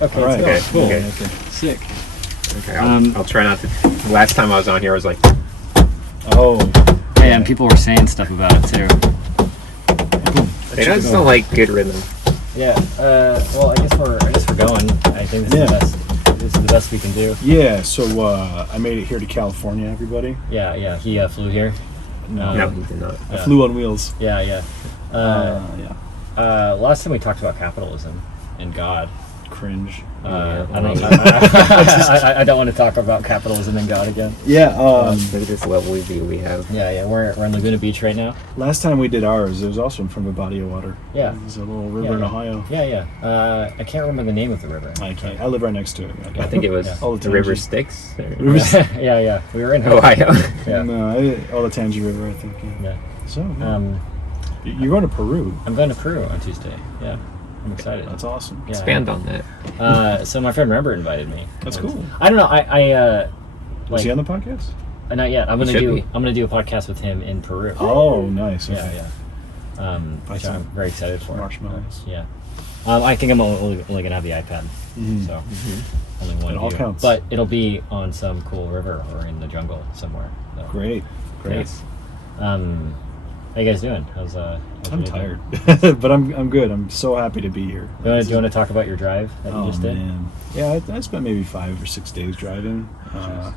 Okay, right. okay, cool. Okay. Sick. Okay, I'll try not to. Last time I was on here, I was like, Oh, Hey, and people were saying stuff about it too. they just don't like good rhythm. Yeah. Well, I guess we're going. I think this is the best. This is the best we can do. yeah. So I made it here to California, everybody. Yeah, yeah. He flew here. No, he did not. I flew on wheels. Yeah, yeah. Yeah. Last time we talked about capitalism and God. Cringe. I don't want to talk about capitalism and God again. Yeah. Look at this lovely view we have. Yeah, yeah. We're in Laguna Beach right now. Last time we did ours, it was also in front of a body of water. Yeah. There's a little river in Ohio. Yeah, yeah. I can't remember the name of the river. I can't. I live right next to it. I think it was All the the River tangents. Styx. Yeah, yeah. We were in Ohio. Yeah. No, all the Tangi River, I think. Yeah. Yeah. So, you're going to Peru. I'm going to Peru on Tuesday. Yeah. I'm excited. That's awesome. Yeah. Expand on that. So my friend Rember invited me. That's cool. I don't know. Was he on the podcast? Not yet. I'm He should be. gonna do a podcast with him in Peru. Oh, nice. Yeah, Okay. yeah. Which some I'm very excited for. marshmallows. Yeah. I think I'm only gonna have the iPad. Mhm. So only one. It all view. counts. But it'll be on some cool river or in the jungle somewhere. So. Great. Yes. How you guys doing? How's I'm your day tired, going? but I'm good. I'm so happy to be here. Do you want to talk about your drive that you just did Man. Yeah, I spent maybe 5 or 6 days driving.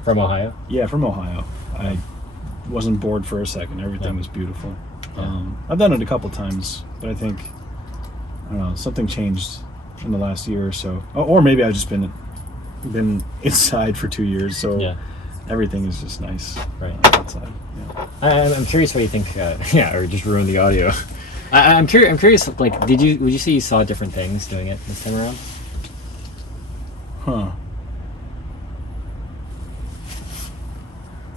from Ohio? Yeah, from Ohio. I wasn't bored for a second. Everything Yeah. was beautiful. Yeah. I've done it a couple times, but I think something changed in the last year or so. Or maybe I've just been inside for 2 years, so Yeah. everything is just nice Right. outside. Yeah. I'm curious what you think. Yeah, or just ruin the audio. I'm curious. Like, would you say you saw different things doing it this time around? Huh.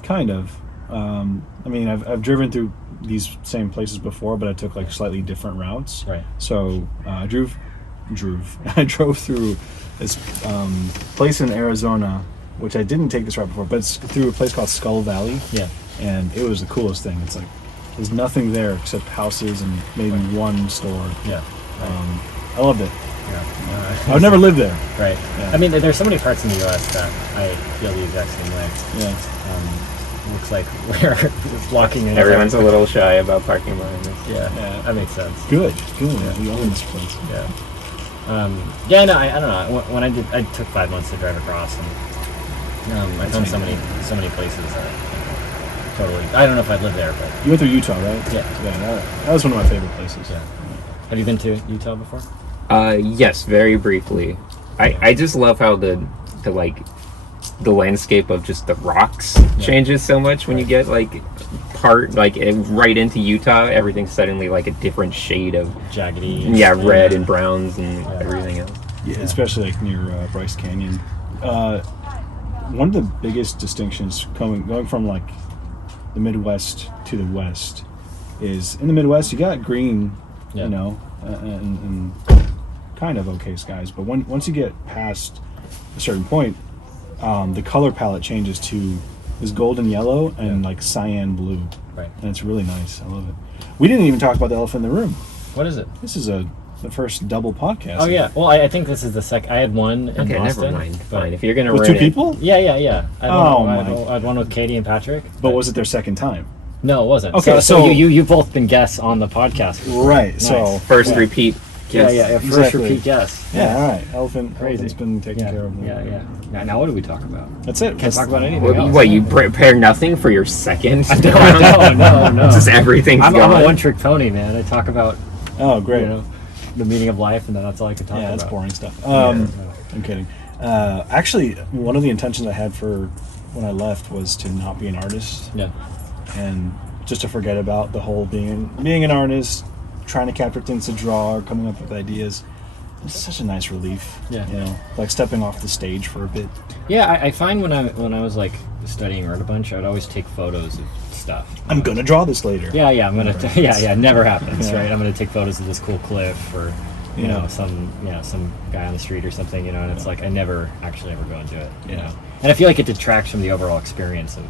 Kind of. I mean, I've driven through these same places before, but I took like slightly different routes. Right. So I drove through this place in Arizona, which I didn't take this route before, but it's through a place called Skull Valley. Yeah. And it was the coolest thing. It's like there's nothing there except houses and maybe one store. Yeah. I loved it. Yeah. I would never live there. Right. Yeah. I mean, there's so many parts in the U.S. that I feel the exact same way. Yeah. Looks like we're walking in. Everyone's a little shy about parking behind us. Yeah. Yeah. That makes sense. Good. We own this place. Yeah. Yeah. No. I don't know. When I took 5 months to drive across, and I found so many places that totally. I don't know if I'd live there, but You went through Utah, right? Yeah. That was one of my favorite places. yeah. Have you been to Utah before? Yes, very briefly. I just love how the landscape of just the rocks changes so much when you get right into Utah. Everything's suddenly like a different shade of Jaggedy. red and browns and everything else. Yeah, especially like near Bryce Canyon. One of the biggest distinctions going from like the Midwest to the West is in the Midwest you got green, Yeah. and kind of okay skies, but once you get past a certain point, the color palette changes to this golden yellow and like cyan blue, Right. and it's really nice. I love it. We didn't even talk about the elephant in the room. What is it? This is the first double podcast. Oh yeah. Well, I think this is the second. I had one in Okay, Boston. never mind. but- Fine. If you're gonna With run two people? Yeah. I my. had one with Katie and Patrick. But was it their second time? No, it wasn't. Okay, so so- you've both been guests on the podcast. Right. Nice. So first repeat. Yeah, Yes. yeah. First Exactly. repeat guest. yeah, all right. Elephant's Crazy. been taken Yeah, care of. yeah. Now what do we talk about? That's it. Can't talk about anything What, else. what you prepare nothing for your second? No. Just everything's I'm gone. a one-trick pony, man. I talk about Oh, great. the meaning of life, and then that's all I can talk Yeah, about. that's boring stuff. Yeah. I'm kidding. Actually, one of the intentions I had for when I left was to not be an artist Yeah. and just to forget about the whole being an artist, trying to capture things to draw or coming up with ideas. It's such a nice relief. Yeah. Like stepping off the stage for a bit. Yeah, I find when I was like studying art a bunch, I would always take photos of stuff. I'm gonna draw this later. Yeah, I'm gonna. It never happens, Yeah. right? I'm gonna take photos of this cool cliff or Yeah. some guy on the street or something, and it's like I never actually ever go and do it. You know? And I feel like it detracts from the overall experience of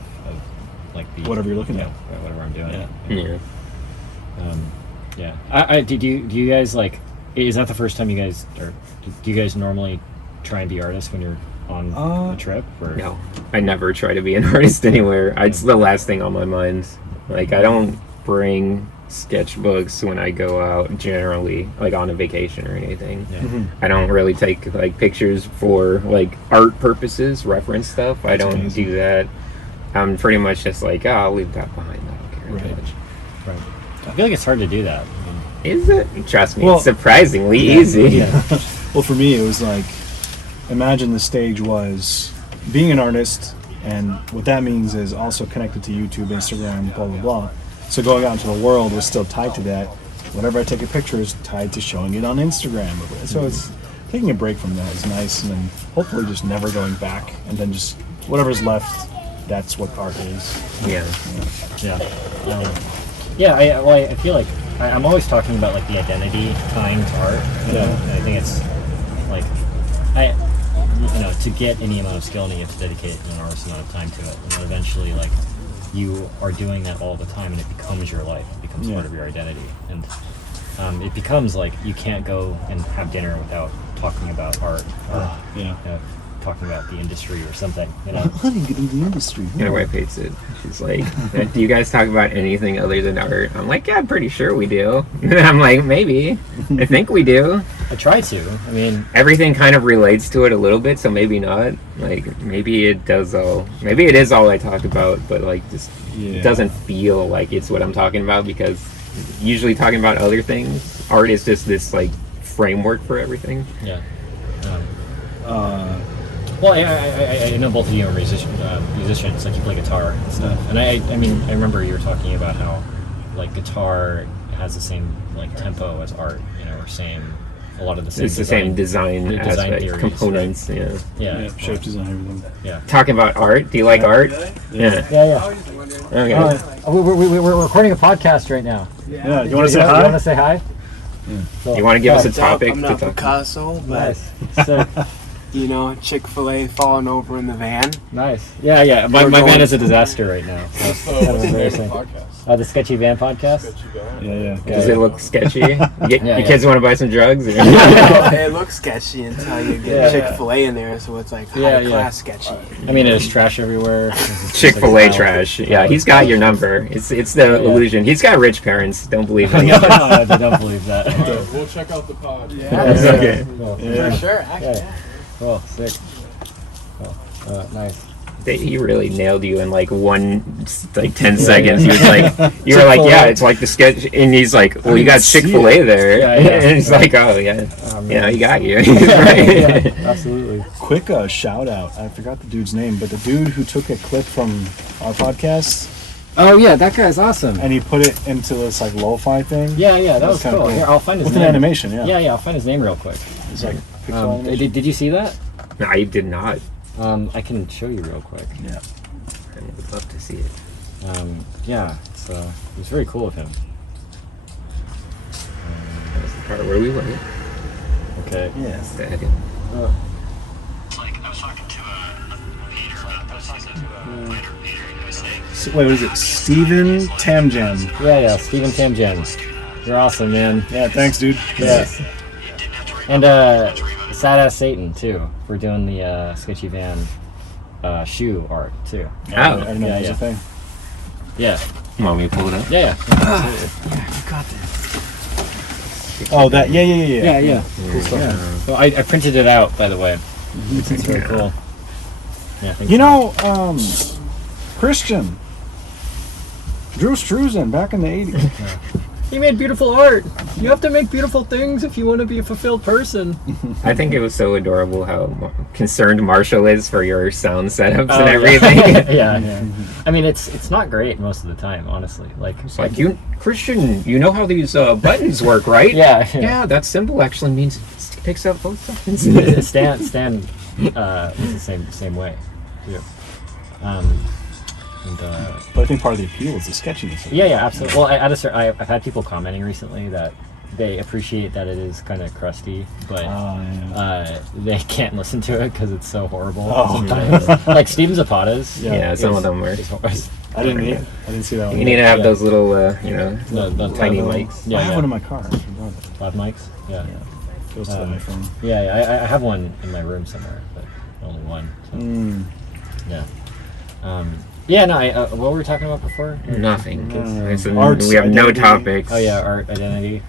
like the Whatever you're looking at. whatever I'm doing. Yeah. Yeah. Do you guys like? Is that the first time you guys, or do you guys normally try and be artists when you're on a trip? Or? No, I never try to be an artist anywhere. It's the last thing on my mind. Like, I don't bring sketchbooks when I go out generally, like on a vacation or anything. Yeah. Mm-hmm. I don't really take like pictures for like art purposes, reference stuff. I don't amazing. do that. I'm pretty much just like, oh, I'll leave that behind. I don't care too Right. much. Right. I feel like it's hard to do that. I mean, Is it? Trust me, Well, it's surprisingly easy. Well, for me, it was like, imagine the stage was being an artist, and what that means is also connected to YouTube, Instagram, blah, blah, blah. So going out into the world was still tied to that. Whenever I take a picture is tied to showing it on Instagram. So it's taking a break from that is nice, and then hopefully just never going back, and then just whatever's left, that's what art is. Yeah. Yeah. I feel like I'm always talking about like the identity tying to art. You know? And I think it's like to get any amount of skill, you have to dedicate an enormous amount of time to it, and then eventually like you are doing that all the time, and it becomes your life. It becomes part of your identity, and it becomes like you can't go and have dinner without talking about art. Or, talking about the industry or something, you know. Honey, get into the industry. My wife hates it. She's like, do you guys talk about anything other than art? I'm like, yeah, I'm pretty sure we do. And I'm like, maybe. I think we do. I try to. I mean, Everything kind of relates to it a little bit, so maybe not. Like, maybe it does all. Maybe it is all I talk about, but like, just it doesn't feel like it's what I'm talking about, because usually talking about other things, art is just this like framework for everything. yeah. Well, I know both of you are musicians, like you play guitar and stuff. And I mean, I remember you were talking about how, like, guitar has the same, like, tempo as art, you know, or a lot of the same It's the same design the aspect, theories, components. right? Yeah. Yeah. Shape design, everything. Yeah. Talking about art. Do you like art? Yeah. Yeah. Okay. We're recording a podcast right now. Yeah, you want to say You hi? want to say hi? So, You want to give us a topic I'm to not talk? Picasso, but Nice. So, Chick-fil-A falling over in the van. nice. Yeah. My van is a disaster right now. So it's kind of embarrassing. podcast. The Sketchy Van podcast. Sketchy Van. Yeah. Does it look sketchy? Yeah. Your kids want to buy some drugs? Or? It looks sketchy until you get Yeah. Chick-fil-A in there, so it's like Yeah, high-class sketchy. I mean, there's trash everywhere. It's just Chick-fil-A like a trash. pile. Yeah, he's got your number. It's the illusion. He's got rich parents. Don't believe him. No, I don't believe that. Alright, we'll check out the pod. Okay. Cool. Yeah. For sure, actually. Yeah. Cool. Sick. Cool. Nice. He really nailed you in like 10 seconds. He was like, you were like, yeah, it's like the sketch, and he's like, well, you got Chick-fil-A there, Yeah. and he's like, oh yeah, yeah, he got you. He's Yeah, right. absolutely. Quick shout out. I forgot the dude's name, but the dude who took a clip from our podcast Oh yeah, that guy's awesome. and he put it into this like lo-fi thing. Yeah, that was kinda cool. Here, I'll find his With name. an animation, yeah. Yeah, I'll find his name real quick. It's like pixel animation. Did you see that? No, I did not. I can show you real quick. Yeah. I would love to see it. Yeah, so it was very cool of him. That was the part where we were. Okay. Yeah. Sad. Like, I was talking to Peter about this. I said to Peter, he was saying, Wait, what is it? Steven Tamjam. Yeah, Steven Tamjen. You're awesome, man. Yeah, thanks, dude. Yeah. you didn't have to write And Sad Ass Satan too. We're doing the Sketchy Van shoe art too. I didn't know Yeah, that was a thing. Yeah. Want me to pull it up? Yeah. You got this. Oh, that. Yeah. Yeah. Cool stuff. Yeah. So I printed it out, by the way. It's very cool. Yeah. thanks You so know, Christian. Drew Struzan back in the 80s. He made beautiful art. You have to make beautiful things if you want to be a fulfilled person. I think it was so adorable how concerned Marshall is for your sound setups Oh, and everything. Yeah. I mean, it's not great most of the time, honestly. Like, It's like, Christian, you know how these buttons work, right? yeah. Yeah, that symbol actually means it picks up both buttons. Stan was the same way. Too. But I think part of the appeal is the sketchiness. Yeah, absolutely. Well, I've had people commenting recently that they appreciate that it is kind of crusty, but they can't listen to it because it's so horrible. Sometimes. Like Steven Zapata's. Yeah, some of them were. I didn't see that one. You need to have those little, the tiny mics. I have one in my car. I forgot. Lav mics. Yeah. Goes to the iPhone. Yeah, I have one in my room somewhere, but only one. So. Yeah. Yeah, no, what were we talking about before? Nothing. Art's We have no identity. topics. Oh, yeah, art, identity.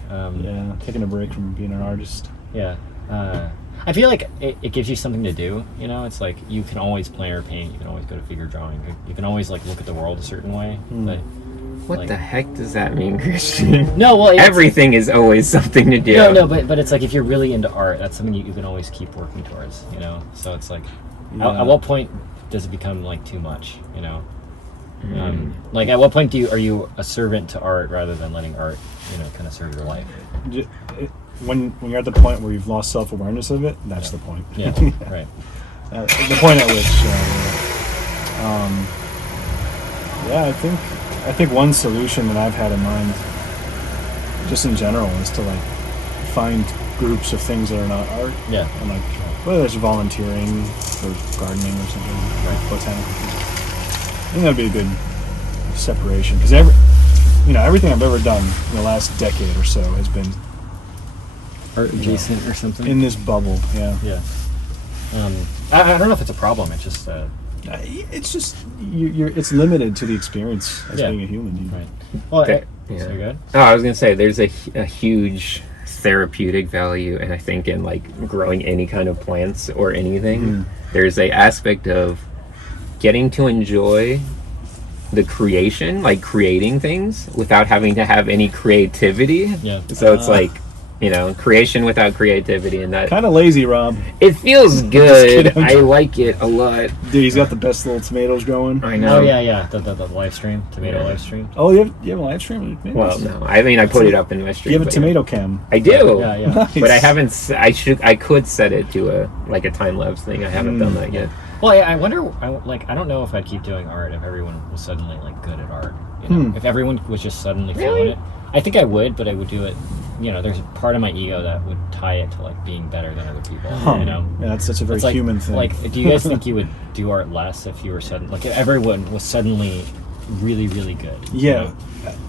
Taking a break from being an artist. Yeah. I feel like it gives you something to do, you know? It's like you can always play or paint, you can always go to figure drawing, you can always like look at the world a certain way. But, What like, the heck does that mean, Christian? No, well, everything is always something to do. No, but it's like if you're really into art, that's something you can always keep working towards, you know? So it's like, at what point does it become like too much, you know? Like at what point are you a servant to art rather than letting art, you know, kind of serve your life? When you're at the point where you've lost self-awareness of it, that's the point. Yeah, right. The point at which, I think one solution that I've had in mind, just in general, is to like find groups of things that are not art. Yeah. And like whether it's volunteering for gardening or something, like botanical things. I think that'd be a good separation because everything I've ever done in the last decade or so has been Art adjacent or something. in this bubble. Yeah. Yeah. I don't know if it's a problem. It's just. It's just it's limited to the experience as being a human. Right. Well, so good. Oh, I was gonna say there's a huge therapeutic value, and I think in like growing any kind of plants or anything, there's a aspect of getting to enjoy the creation, like creating things without having to have any creativity. Yeah. So it's like, creation without creativity, and that Kind of lazy, Rob. it feels good. kidding. I like it a lot. Dude, he's got the best little tomatoes growing. I know. Oh yeah. The live stream, tomato live stream. Oh, you have a live stream? Well, no. I mean, I put it up in my stream. You have a but, tomato cam. I do. Yeah. Nice. But I haven't. I could set it to a time lapse thing. I haven't done that yet. Well, I wonder. I don't know if I'd keep doing art if everyone was suddenly like good at art. You know, if everyone was just suddenly feeling it. I think I would, but I would do it. There's a part of my ego that would tie it to like being better than other people. You know, Yeah, that's such a very it's like, human thing. Like, do you guys think you would do art less if you were if everyone was suddenly really, really good? Yeah.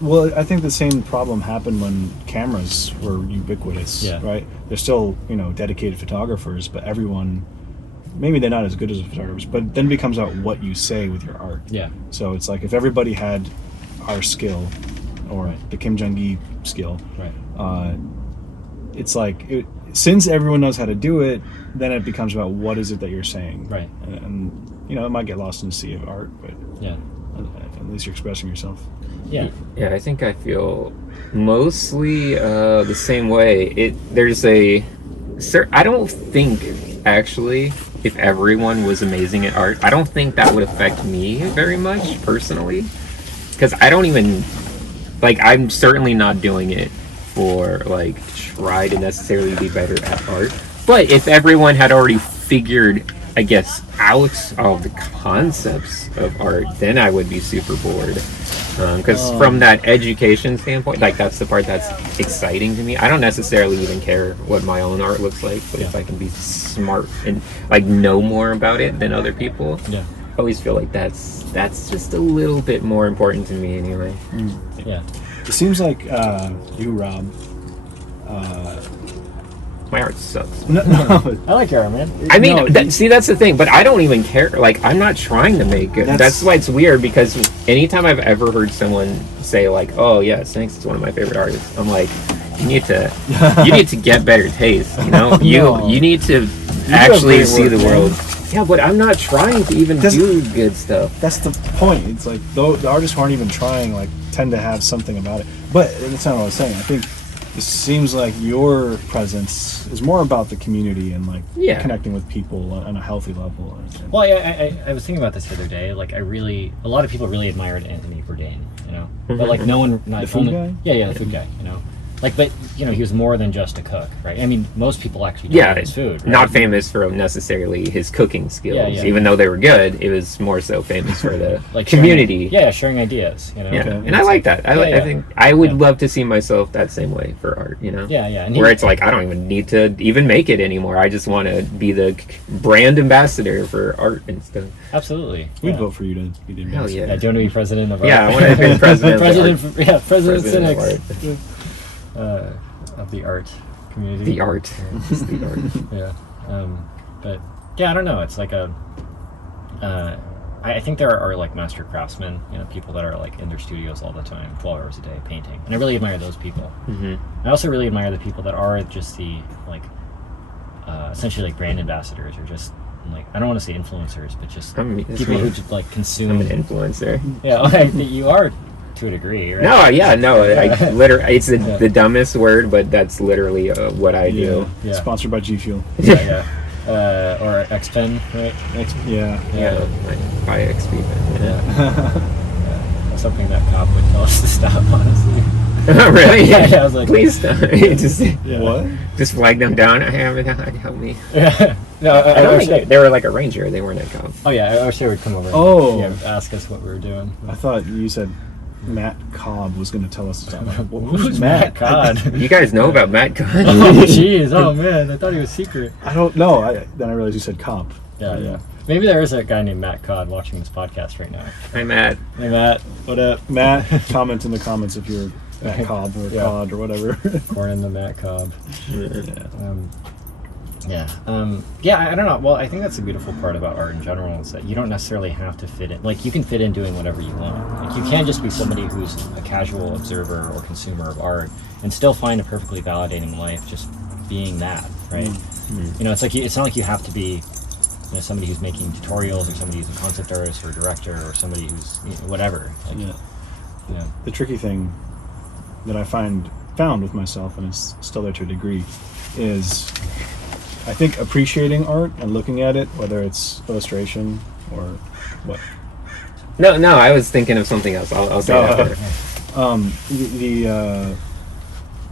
Well, I think the same problem happened when cameras were ubiquitous, Yeah. right? They're still, dedicated photographers, but everyone, maybe they're not as good as photographers, but then it becomes out what you say with your art. Yeah. So it's like if everybody had our skill or the Kim Jong-gi skill, Right. it's like, since everyone knows how to do it, then it becomes about what is it that you're saying. Right. And it might get lost in the sea of art, but Yeah. at least you're expressing yourself. Yeah. Yeah, I think I feel mostly the same way. I don't think actually if everyone was amazing at art, I don't think that would affect me very much personally, because I don't even I'm certainly not doing it for try to necessarily be better at art. But if everyone had already figured, I guess, out all the concepts of art, then I would be super bored. Because from that education standpoint, that's the part that's exciting to me. I don't necessarily even care what my own art looks like, but if I can be smart and know more about it than other people, Yeah. I always feel like that's just a little bit more important to me anyway. Yeah. It seems like you, Rob. My art sucks. No, I like your art, man. I mean, No, that's the thing, but I don't even care. I'm not trying to make it. That's why it's weird, because anytime I've ever heard someone say oh yeah, Sinix is one of my favorite artists, I'm like, you need to get better taste, No. you need to actually see the world. Yeah, but I'm not trying to even do good stuff. that's the point. It's like the artists who aren't even trying tend to have something about it. But that's not what I was saying. I think it seems like your presence is more about the community and connecting with people on a healthy level. Well, I was thinking about this the other day. A lot of people really admired Anthony Bourdain, but no one. The food guy? Yeah, the food guy. like, but you know, he was more than just a cook, right? I mean, most people actually Yeah, his food, right? not famous for necessarily his cooking skills. Yeah. Even though they were good, it was more so famous for the like community. sharing ideas, you know. Yeah, Okay. and I like that. I think I would Yeah. love to see myself that same way for art, you know? Yeah. And Where it's like, I don't even need to even make it anymore. I just want to be the brand ambassador for art and stuff. absolutely. We'd yeah. vote for you to be the Hell ambassador. yeah. Yeah, do you want to be president of art? Yeah, I want to be president of the art. President President of Sinix. Of the art community. The art. Just the art. Yeah. But yeah, I don't know. It's like I think there are like master craftsmen, you know, people that are like in their studios all the time, 12 hours a day painting. And I really admire those people. Mm-hmm. I also really admire the people that are just the like essentially like brand ambassadors, or just like, I don't want to say influencers, but just people who just like consume. I'm an influencer. Yeah, like, you are to a degree, right? No, I literally, it's the dumbest word, but that's literally what I do. Yeah. Sponsored by G Fuel. Yeah. Or X-Pen, right? Yeah. Yeah, like buy XP. Yeah. That's something that cop would tell us to stop, honestly. Really? Yeah, I was like, please stop. just What? just flag them down. Help me. Yeah. No, I don't think they were like a ranger. They weren't a cop. Oh yeah, I wish they would come over. Oh. And, ask us what we were doing. I thought you said Matt Cobb was going to tell us something. Who's Matt Cod? You guys know about Matt Gunn? Oh jeez, oh man, I thought he was secret. I don't know. Then I realized you said cop. Yeah. Maybe there is a guy named Matt Cod watching this podcast right now. Hi, Matt. Hey Matt, what up? Matt, comment in the comments if you're Matt Cobb or Yeah. Cod or whatever. Born in the Matt Cobb. Yeah. I don't know. Well, I think that's the beautiful part about art in general, is that you don't necessarily have to fit in. Like, you can fit in doing whatever you want. Like, you can just be somebody who's a casual observer or consumer of art and still find a perfectly validating life just being that, right? Mm-hmm. You know, it's like it's not like you have to be, you know, somebody who's making tutorials, or somebody who's a concept artist or director, or somebody who's, you know, whatever. Like, Yeah. you know. The tricky thing that I found with myself, and it's still there to a degree, is I think appreciating art and looking at it, whether it's illustration or what. No, I was thinking of something else. I'll say that later.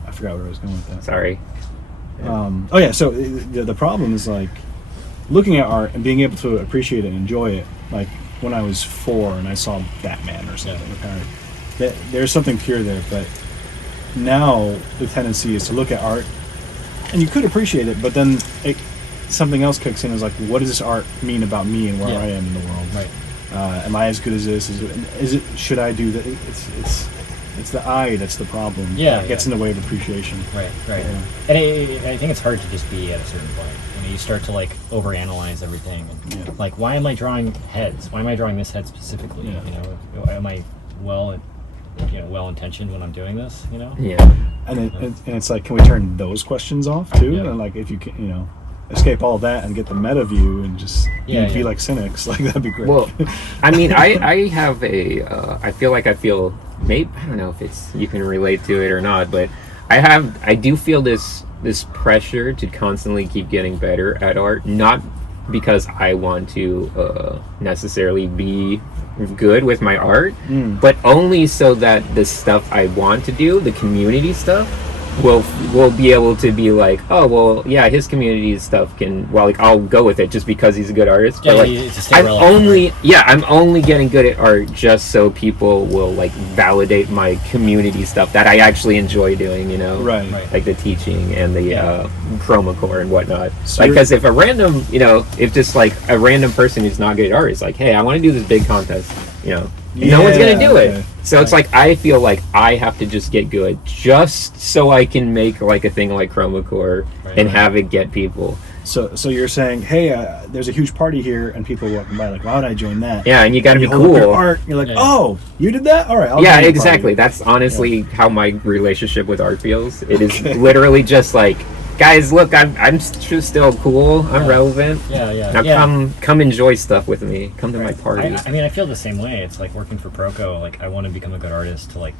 I forgot where I was going with that. Sorry. So the problem is like looking at art and being able to appreciate it and enjoy it. Like when I was 4 and I saw Batman or something, apparently there's something pure there. But now the tendency is to look at art, and you could appreciate it, but then something else kicks in. Is like, what does this art mean about me and where I am in the world? Right. Am I as good as this? Is it? Should I do that? It's the I that's the problem. Yeah, It gets in the way of appreciation. Right. Yeah. And I think it's hard to just be at a certain point. You know, you start to like overanalyze everything. And, like, why am I drawing heads? Why am I drawing this head specifically? Yeah. You know, am I well-intentioned when I'm doing this? You know. Yeah. And it's like, can we turn those questions off too? Yeah. And like, if you can, escape all that and get the meta view and just be like Sinix, like that'd be great. Well, I mean, I have I feel maybe, I don't know if it's, you can relate to it or not, but I do feel this pressure to constantly keep getting better at art, not because I want to necessarily be good with my art, but only so that the stuff I want to do, the community stuff, will be able to be like, oh well, yeah, his community stuff can, well, like, I'll go with it just because he's a good artist. Yeah, but like, to stay relevant, I'm only getting good at art just so people will like validate my community stuff that I actually enjoy doing, you know, Right. like the teaching and the chroma core and whatnot. So like, because if a random, if just like a random person who's not good at art is like, hey, I want to do this big contest, no one's gonna do it. okay. So it's like, I feel like I have to just get good just so I can make like a thing like chroma core and have it get people. So you're saying, hey, there's a huge party here, and people walking by, like, why would I join that? Yeah, and you gotta be You hold up your cool. art, you're like, oh, you did that? All right, I'll Yeah, join the exactly. party. That's honestly how my relationship with art feels. It is literally just like, guys, look, I'm still cool. I'm relevant. Yeah. Now come enjoy stuff with me. Come to my party. I mean, I feel the same way. It's like working for Proco. Like, I want to become a good artist to, like,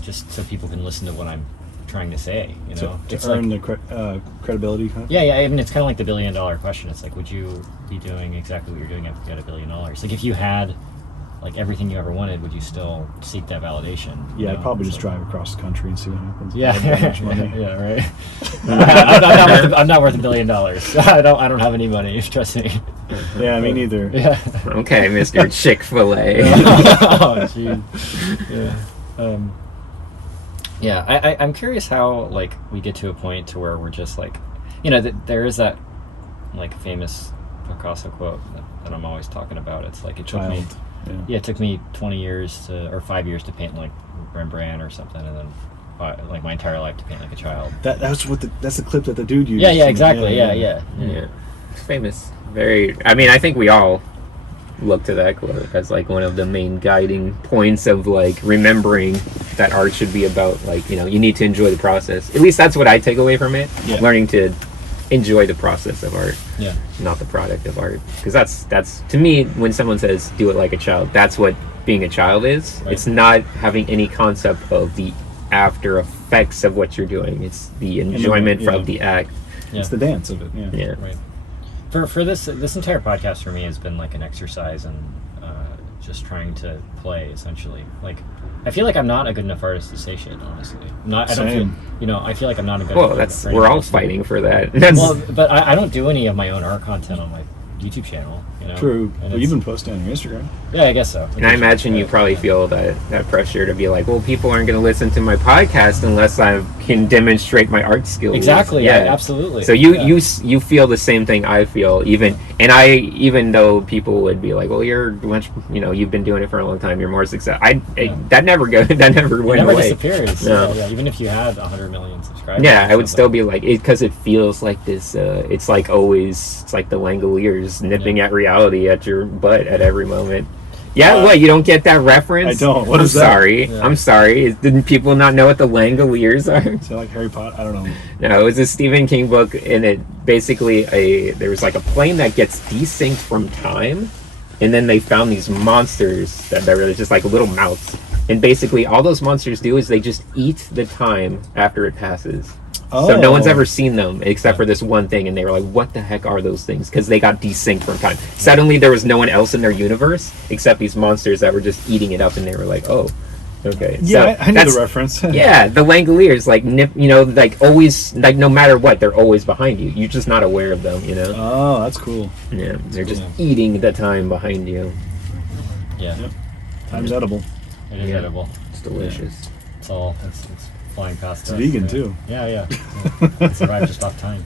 just so people can listen to what I'm trying to say. To it's earn like, the credibility. Kind of? Yeah. I mean, it's kind of like the $1 billion question. It's like, would you be doing exactly what you're doing if you had $1 billion? Like, if you had like everything you ever wanted, would you still seek that validation? Yeah, I'd probably just drive across the country and see what happens. Yeah, I have that much money. yeah, right. I'm not worth $1 billion. I don't have any money. Trust me. Yeah, me neither. Yeah. Okay, Mr. Chick-fil-A. Oh, geez. Yeah. I'm curious how like we get to a point to where we're just like, there is that like famous Picasso quote that I'm always talking about. It's like it took me, it took me 20 years or 5 years to paint like Rembrandt or something, and then like my entire life to paint like a child. That's the clip that the dude used. Yeah, exactly. Yeah. It's famous. Very. I mean, I think we all look to that quote as like one of the main guiding points of like remembering that art should be about like, you need to enjoy the process. At least that's what I take away from it. Yeah. Learning to enjoy the process of art, not the product of art. Because that's to me, when someone says do it like a child, that's what being a child is. Right. It's not having any concept of the after effects of what you're doing. It's the enjoyment of the act. Yeah. It's the dance of it. Yeah. Right. For this entire podcast for me has been like an exercise in just trying to play, essentially. Like, I feel like I'm not a good enough artist to say shit, honestly. I feel like I'm not a good enough. Well, we're all fighting for that. But I don't do any of my own art content on my YouTube channel. True. Well, you've been posting on your Instagram. Yeah, I guess so. And I imagine you probably feel that pressure to be like, well, people aren't going to listen to my podcast unless I can demonstrate my art skills. Exactly. Yeah, absolutely. So you feel the same thing I feel, even though people would be like, well, you're much, you've been doing it for a long time, you're more successful. That never went away. Disappears. No. Yeah, even if you had 100 million subscribers. Yeah, I would still be like, because it feels like this. It's like always. It's like the Langoliers nipping at reality at your butt at every moment. Yeah, what? You don't get that reference? I don't. What I'm is that? sorry. Yeah. I'm sorry. Didn't people not know what the Langoliers are? Is it like Harry Potter? I don't know. No, it was a Stephen King book, and it basically there was like a plane that gets desynced from time, and then they found these monsters that were just like little mouths, and basically all those monsters do is they just eat the time after it passes. So no one's ever seen them except for this one thing, and they were like, what the heck are those things? Because they got desynced from time. Suddenly there was no one else in their universe except these monsters that were just eating it up, and they were like, oh, okay. Yeah, so I knew the reference. Yeah, the Langoliers, like, like always, like no matter what, they're always behind you. You're just not aware of them, Oh, that's cool. Yeah, they're just eating the time behind you. Yeah. Yep. Time's edible. It is edible. It's delicious. It's flying past it's us. Vegan too. Yeah. I survived just off time.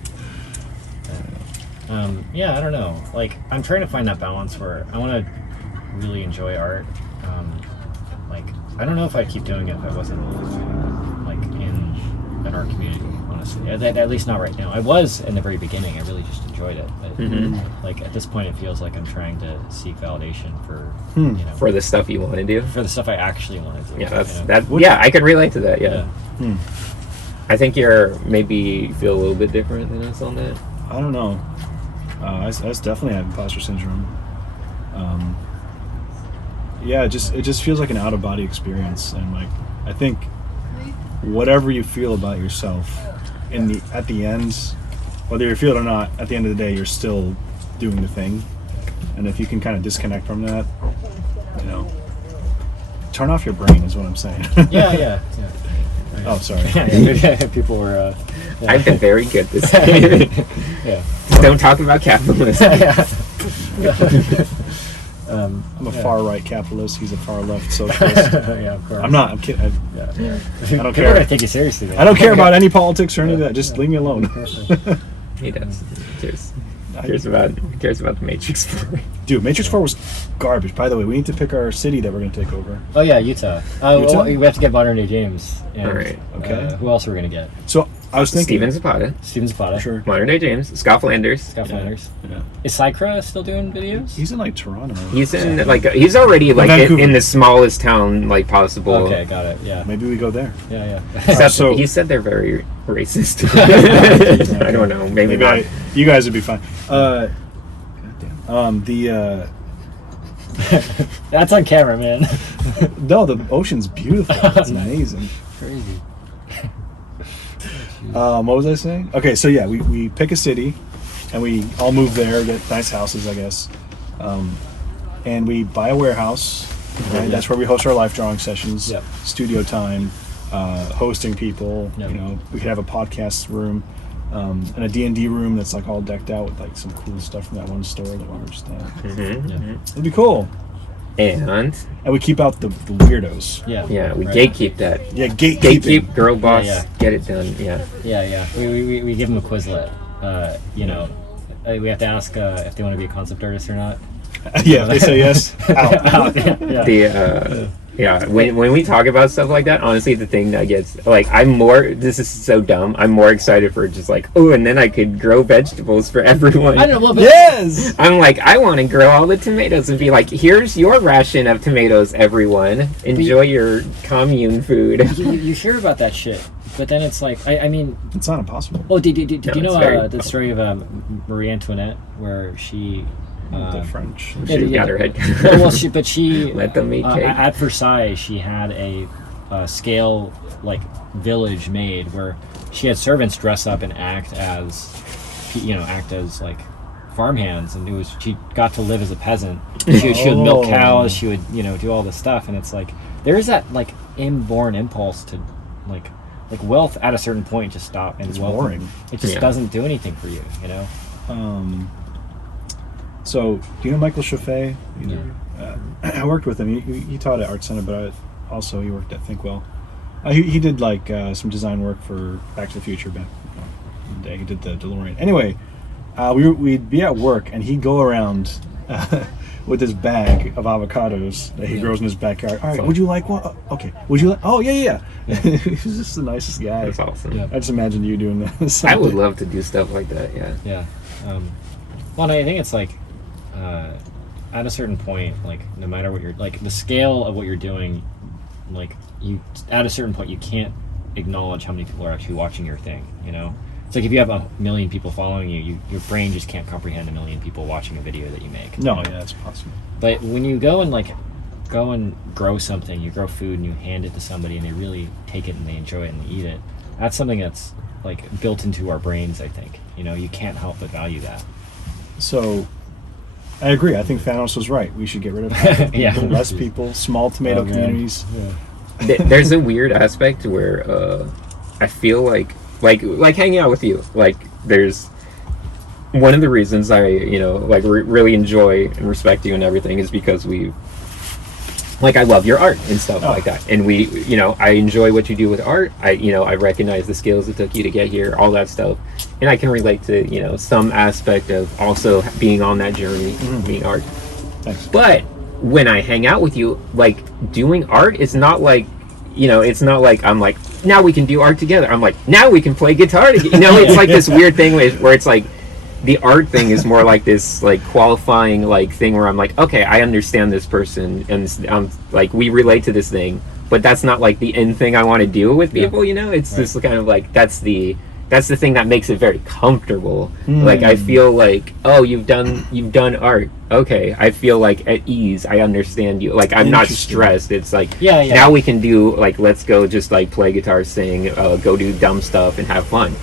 I don't know. Like, I'm trying to find that balance where I want to really enjoy art. Like, I don't know if I'd keep doing it if I wasn't like in an art community, honestly. At least not right now. I was in the very beginning. I really just enjoyed it. But like at this point, it feels like I'm trying to seek validation for for the stuff you want to do. For the stuff I actually want to do. Yeah, Yeah, I can relate to that. Yeah. I think you're maybe feel a little bit different than us on that. I don't know. I definitely have imposter syndrome. It just feels like an out of body experience, and like I think whatever you feel about yourself at the end, whether you feel it or not, at the end of the day, you're still doing the thing. And if you can kind of disconnect from that, turn off your brain is what I'm saying. Yeah. Oh, sorry. People were. I've been very good this game. Yeah. Don't talk about capitalism. I'm a far right capitalist. He's a far left socialist. Yeah, of course. I'm not. I'm kidding. I don't care. care. I take you seriously. Man. I don't care about any politics or any of that. Just leave me alone. He does. Cares about the Matrix 4. Dude, Matrix 4 was garbage. By the way, we need to pick our city that we're going to take over. Oh yeah, Utah. Utah? We have to get Modern Day James. And, all right. Okay. Who else are we going to get? So I was thinking Steven Zapata. Sure. Modern Day James. Scott Flanders. Yeah. Is Cycra still doing videos? He's in like Toronto. He's in he's already like in the smallest town like possible. Okay, got it. Yeah. Maybe we go there. Yeah. Except he said they're very racist. I don't know. Maybe not. You guys would be fine. That's on camera, man. No, the ocean's beautiful. It's amazing. Crazy. What was I saying? Okay, so yeah, we pick a city, and we all move there, get nice houses, I guess, and we buy a warehouse, Right? That's where we host our live drawing sessions. Yep. Studio time, hosting people. Yep. You know, we could have a podcast room. And a D&D room that's like all decked out with like some cool stuff from that one store that we were just at. It'd be cool. And we keep out the weirdos. yeah, we right. gatekeep that. Yeah, gatekeeping. Gatekeep, girl boss, Yeah. get it done. Yeah. Yeah. We give them a Quizlet. You know, we have to ask if they want to be a concept artist or not. Yeah, if they say yes, out. Yeah. When we talk about stuff like that, honestly, the thing that gets like this is so dumb. I'm more excited for just like, oh, and then I could grow vegetables for everyone. I don't know, but Yes! I'm like, I want to grow all the tomatoes and be like, here's your ration of tomatoes, everyone. Enjoy your commune food. you hear about that shit, but then it's like, I mean, It's not impossible. oh, did you No, know it's very the story of Marie Antoinette, where she The French. She got her head. she Let them eat cake. at Versailles, she had a scale like village made where she had servants dress up and act as like farmhands, and she got to live as a peasant. She would milk cows, she would do all this stuff, and it's like there is that like inborn impulse to like wealth at a certain point just stop, and It's wealth, boring. it just doesn't do anything for you, So, do you know Michael Chaffee? I worked with him. He taught at Art Center, but also he worked at Thinkwell. He did like some design work for Back to the Future back in the day. He did the DeLorean. Anyway, we'd be at work, and he'd go around with this bag of avocados that he grows in his backyard. All right, would you like one? Okay. Would you like? Oh, yeah. He's just the nicest guy. That's awesome. Yeah. I just imagine you doing that. I would love to do stuff like that. Yeah. Well, I think it's like at a certain point, like no matter what you're like, the scale of what you're doing, like you at a certain point you can't acknowledge how many people are actually watching your thing. It's like if you have 1 million people following you, your brain just can't comprehend 1 million people watching a video that you make. No, yeah, it's possible. But when you go and grow something, you grow food and you hand it to somebody and they really take it and they enjoy it and they eat it, that's something that's like built into our brains, I think. You can't help but value that. So, I agree. I think Thanos was right. We should get rid of that. Yeah. Less people, small tomato man. communities. There's a weird aspect where I feel like hanging out with you. Like there's one of the reasons I really enjoy and respect you and everything is because I love your art and stuff like that, and I enjoy what you do with art. I recognize the skills it took you to get here, all that stuff, and I can relate to some aspect of also being on that journey, being art. Thanks. But when I hang out with you, like doing art is not like it's not like I'm like now we can do art together. I'm like now we can play guitar together. It's like this weird thing where it's like the art thing is more like this like qualifying like thing where I'm like, okay, I understand this person and like we relate to this thing, but that's not like the end thing I want to do with people. It's just kind of like that's the thing that makes it very comfortable. Like I feel like, oh, you've done art. Okay, I feel like at ease. I understand you. Like I'm not stressed. It's like now we can do like let's go just like play guitar, sing, go do dumb stuff and have fun.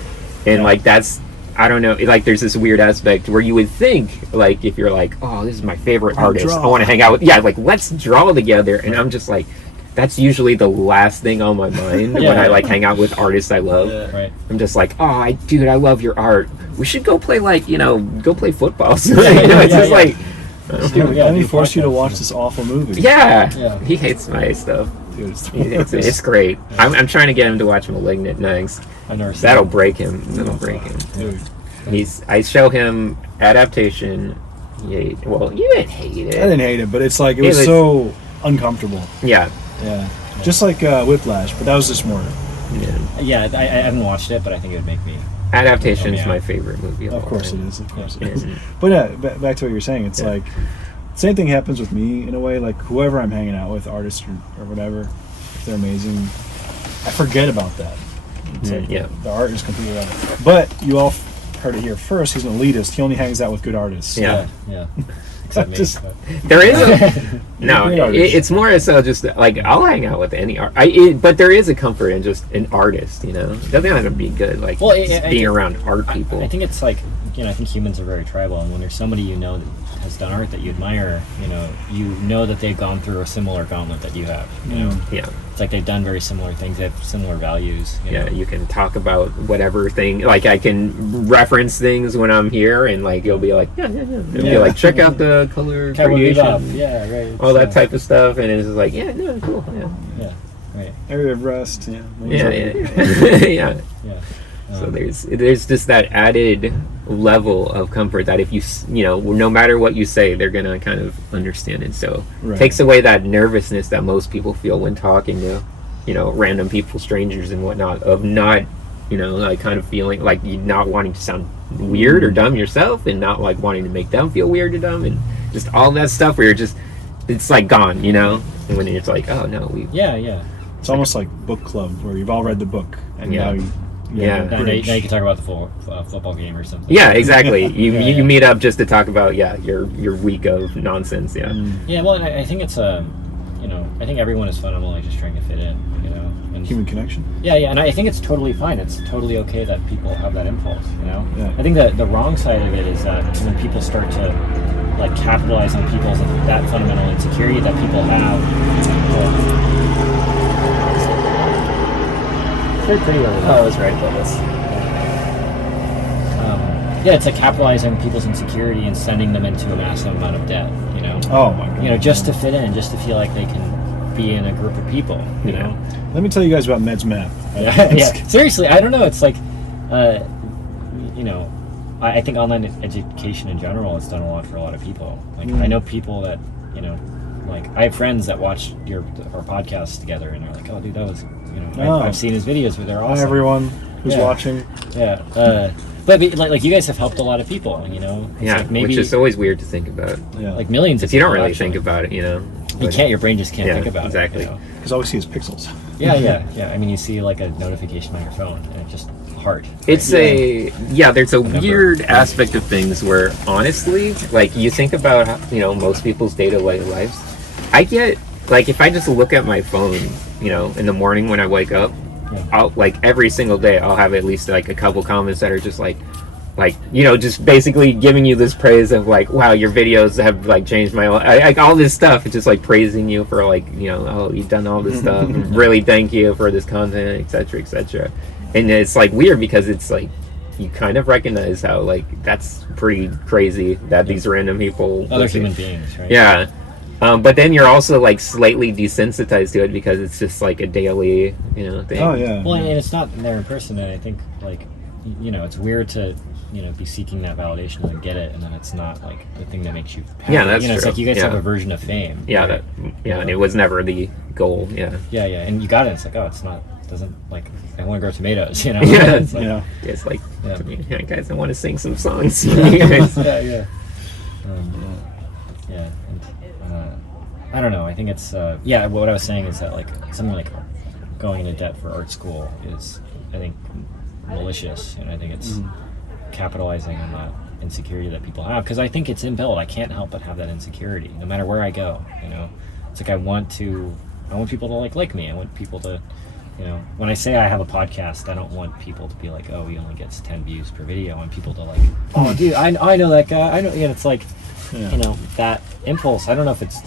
And like that's I don't know. Like there's this weird aspect where you would think like if you're like, oh, this is my favorite artist. I want to hang out with. Yeah, like let's draw together. And I'm just like. That's usually the last thing on my mind when I like hang out with artists I love. Right. I'm just like, oh, I love your art. We should go play go play football. So, it's just like. Dude, let me force you to watch this awful movie. Yeah. Yeah. He hates my stuff. Dude, it's He hates it. It's great. I'm trying to get him to watch Malignant next. I never seen That'll it. break him. That'll break him. Dude. I show him Adaptation. You didn't hate it. I didn't hate it, but it's like it was so uncomfortable. Yeah. Yeah. Just like Whiplash, but that was just more. Yeah, I haven't watched it, but I think it would make me. Adaptation is my favorite movie. Of course it is. Of course it is. Mhm. But yeah, back to what you're saying. It's like same thing happens with me in a way. Like whoever I'm hanging out with, artists or whatever, if they're amazing, I forget about that. It's like the art is completely right. But you all heard it here first. He's an elitist. He only hangs out with good artists. Yeah. Except me. Just- There is it's more so just like I'll hang out with any art. But there is a comfort in just an artist. It doesn't have to be good. Like being around art people. I think it's like I think humans are very tribal, and when there's somebody that has done art that you admire, you know that they've gone through a similar gauntlet that you have. Yeah. It's like they've done very similar things. They have similar values. You can talk about whatever thing. Like I can reference things when I'm here, and like you'll be like, You'll be like, check out the color gradation, right. all that type of stuff, and it's just like, cool, yeah, right. Area of rest, yeah. So there's just that added level of comfort that if you no matter what you say, they're gonna kind of understand it. So it takes away that nervousness that most people feel when talking to random people, strangers and whatnot, of not like kind of feeling like you not wanting to sound weird or dumb yourself, and not like wanting to make them feel weird or dumb, and just all that stuff where it's like gone, and when it's like, oh no, it's almost like book club where you've all read the book and now you now you can talk about the football game or something. Yeah, exactly. You meet up just to talk about your week of nonsense. Yeah, well, I think it's I think everyone is fundamentally just trying to fit in, and human connection. Yeah, and I think it's totally fine. It's totally okay that people have that impulse, Yeah. I think that the wrong side of it is that when people start to like capitalize on people's that fundamental insecurity that people have. Very pretty over there. Oh, I was right about this. It's like capitalizing on people's insecurity and sending them into a massive amount of debt, Oh my god. Just to fit in, just to feel like they can be in a group of people, Let me tell you guys about Med's Map. Yeah. Seriously, I don't know. It's like, I think online education in general has done a lot for a lot of people. Like, I know people that, like, I have friends that watch our podcast together and they're like, oh, dude, that was, I've seen his videos where they're awesome. Hi, everyone who's watching. Yeah. But like you guys have helped a lot of people, It's like maybe, which is always weird to think about. Yeah. Like millions of if you don't people, really actually. think about it, You can't. Your brain just can't think about exactly. it. Because all we see is pixels. Yeah. I mean, you see like a notification on your phone, and it's just heart. It's there's a weird aspect of things where honestly, like you think about how, most people's day-to-day lives. I get like if I just look at my phone, in the morning when I wake up, I'll like every single day I'll have at least like a couple comments that are just like just basically giving you this praise of like, wow, your videos have like changed my life. Like all this stuff, it's just like praising you for like, oh, you've done all this stuff. Really, thank you for this content, etc., etc. And it's like weird because it's like you kind of recognize how like that's pretty crazy that these random people, other human beings, right? Yeah. But then you're also like slightly desensitized to it because it's just like a daily, thing. Oh yeah. Well, and it's not there in person, and I think like, it's weird to, be seeking that validation and then get it, and then it's not like the thing that makes you happy. Yeah, that's It's true. like you guys Yeah. have a version of fame. Yeah, right? and it was never the goal. Yeah. Yeah, and you got it. It's like, oh, it's not. Doesn't like I want to grow tomatoes. Yeah. It's like, Yeah. It's like, Yeah. to me, yeah, guys, I want to sing some songs. You guys. yeah. And, I don't know. I think it's what I was saying is that like something like going into debt for art school is, I think, malicious, and I think it's capitalizing on that insecurity that people have, because I think it's inbuilt. I can't help but have that insecurity no matter where I go. It's like I want people to like me. I want people to, when I say I have a podcast, I don't want people to be like, oh, he only gets 10 views per video. I want people to like, oh, dude, I know that guy. I know. It's like, that impulse. I don't know if it's